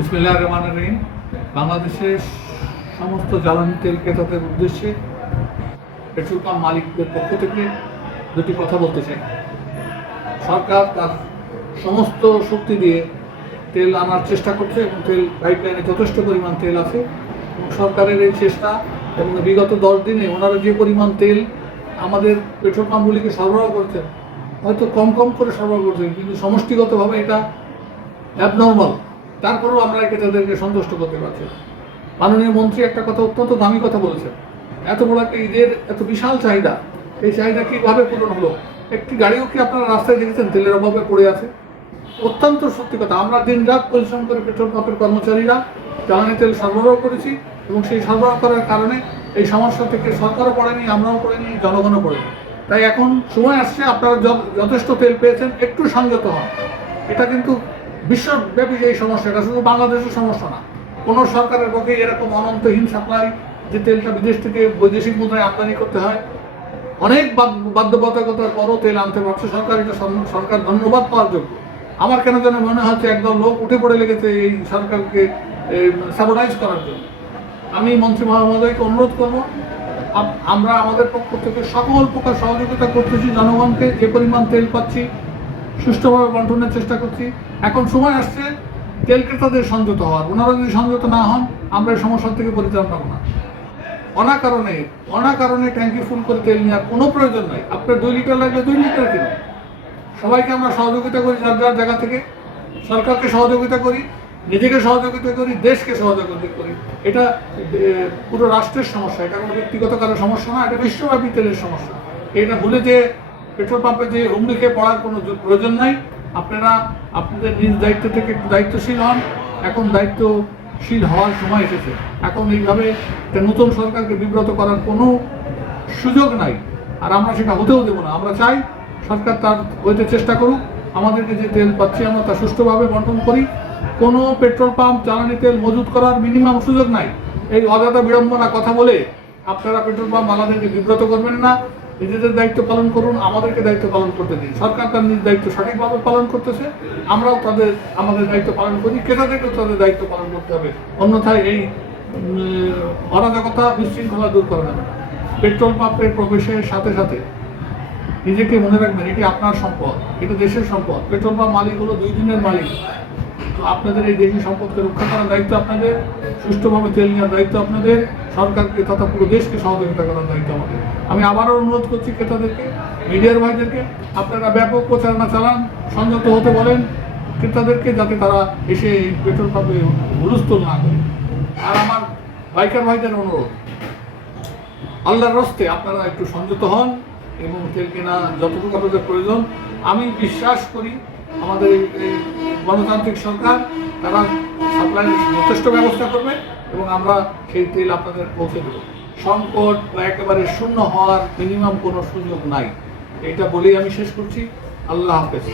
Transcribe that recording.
বিসমিল্লাহির রহমানির রহিম। বাংলাদেশের সমস্ত জ্বালানি তেল ক্রেতাদের উদ্দেশ্যে পেট্রোল পাম্প মালিকদের পক্ষ থেকে দুটি কথা বলতে চাই। সরকার তার সমস্ত শক্তি দিয়ে তেল আনার চেষ্টা করছে এবং তেল পাইপলাইনে যথেষ্ট পরিমাণ তেল আছে এবং সরকারের এই চেষ্টা এবং বিগত 10 দিনে ওনারা যে পরিমাণ তেল আমাদের পেট্রোল পাম্পগুলিকে সরবরাহ করছেন, হয়তো কম করে সরবরাহ করছেন, কিন্তু সমষ্টিগতভাবে এটা অ্যাবনর্মাল। তারপরেও আমরা ক্রেতাদেরকে সন্তুষ্ট করতে পারছি না। মাননীয় মন্ত্রী একটা কথা, অত্যন্ত দামি কথা বলেছেন। এত বড় একটা ঈদের এত বিশাল চাহিদা, এই চাহিদা কীভাবে পূরণ হলো? একটি গাড়িও কি আপনারা রাস্তায় দেখেছেন তেলের অভাবে পড়ে আছে? অত্যন্ত সত্যি কথা। আমরা দিন রাত পরিশ্রম করে পেট্রোল পাম্পের কর্মচারীরা জ্বালানি তেল সরবরাহ করেছি এবং সেই সরবরাহ করার কারণে এই সমস্যা থেকে সরকারও পড়েনি, আমরাও পড়েনি, জনগণও পড়েনি। তাই এখন সময় আসছে, আপনারা যথেষ্ট তেল পেয়েছেন, একটু সংযত হন। এটা কিন্তু বিশ্বব্যাপী এই সমস্যা, এটা শুধু বাংলাদেশের সমস্যা না। কোনো সরকারের পক্ষে এরকম অনন্তহীন সাপ্লাই, যে তেলটা বিদেশ থেকে বৈদেশিক মুদ্রায় আমদানি করতে হয়, অনেক বাধ্যবাধকতার পরও তেল আনতে পারছে সরকার। এটা সরকার ধন্যবাদ পাওয়ার যোগ্য। আমার কেন যেন মনে হচ্ছে একদল লোক উঠে পড়ে লেগেছে এই সরকারকে স্যাবোটাইজ করার জন্য। আমি মন্ত্রী মহোদয়কে অনুরোধ করব, আমরা আমাদের পক্ষ থেকে সকল প্রকার সহযোগিতা করতেছি জনগণকে। যে পরিমাণ তেল পাচ্ছি সুষ্ঠুভাবে বন্টনের চেষ্টা করছি। এখন সময় আসছে তেল ক্রেতাদের সংযত হওয়ার। ওনারা যদি সংযত না হন, আমরা এই সমস্যা থেকে পরিত্রাণ পাবো না। অনাকারণে ট্যাঙ্কি ফুল করে তেল নেওয়ার কোনো প্রয়োজন নাই। আপনার 2 লিটার লাগলে 2 লিটার কিনুন। সবাইকে আমরা সহযোগিতা করি, যার যার জায়গা থেকে। সরকারকে সহযোগিতা করি, নিজেকে সহযোগিতা করি, দেশকে সহযোগিতা করি। এটা পুরো রাষ্ট্রের সমস্যা, এটা কোনো ব্যক্তিগত কারো সমস্যা না, এটা বিশ্বব্যাপী তেলের সমস্যা। এটা ভুলে যে পেট্রোল পাম্পে যে হুমড়ি খেয়ে পড়ার কোনো প্রয়োজন নাই। আপনারা আপনাদের নিজ দায়িত্ব থেকে একটু দায়িত্বশীল হন। এখন দায়িত্বশীল হওয়ার সময় এসেছে। এখন এইভাবে একটা নতুন সরকারকে বিব্রত করার কোনো সুযোগ নাই, আর আমরা সেটা হতেও দেবো না। আমরা চাই সরকার তার হইতে চেষ্টা করুক, আমাদেরকে যে তেল পাচ্ছি আমরা তা সুষ্ঠুভাবে বন্টন করি। কোনো পেট্রোল পাম্প জ্বালানি তেল মজুত করার মিনিমাম সুযোগ নাই। এই অযথা বিড়ম্বনা কথা বলে আপনারা পেট্রোল পাম্প আমাদেরকে বিব্রত করবেন না। নিজেদের দায়িত্ব পালন করুন, আমাদেরকে দায়িত্ব পালন করতে দিন। সরকার তার নিজ দায়িত্ব সঠিকভাবে পালন করতেছে, আমরাও আমাদের দায়িত্ব পালন করি। ক্রেতাদেরকেও তাদের দায়িত্ব পালন করতে হবে, অন্যথায় এই অরাজকতা বিশৃঙ্খলা দূর করা যাবে না। পেট্রোল পাম্পের প্রবেশের সাথে সাথে নিজেকে মনে রাখবেন, এটি আপনার সম্পদ, এটা দেশের সম্পদ। পেট্রোল পাম্প মালিক হলো 2 দিনের মালিক। তো আপনাদের এই দেশি সম্পদকে রক্ষা করার দায়িত্ব আপনাদের, সুষ্ঠুভাবে তেল নেওয়ার দায়িত্ব আপনাদের, সরকারকে তথা পুরো দেশকে সহযোগিতা করার দায়িত্ব আমাদের। আমি আবারও অনুরোধ করছি ক্রেতাদেরকে, মিডিয়ার ভাইদেরকে, আপনারা ব্যাপক প্রচারণা চালান, সংযত হতে বলেন ক্রেতাদেরকে, যাতে তারা এসে এই পেট্রোল পাম্পে হুলস্থুল না করে। আর আমার বাইকার ভাইদের অনুরোধ, আল্লাহর রাস্তে আপনারা একটু সংযত হন এবং তেল কেনা যতটুকু আপনাদের প্রয়োজন। আমি বিশ্বাস করি আমাদের এই গণতান্ত্রিক সরকার, তারা সাপ্লাইয়ের যথেষ্ট ব্যবস্থা করবে এবং আমরা সেই তেল আপনাদের পৌঁছে দেব। সংকট বা একেবারে শূন্য হওয়ার মিনিমাম কোনো সুযোগ নাই। এটা বলেই আমি শেষ করছি। আল্লাহ হাফেজ।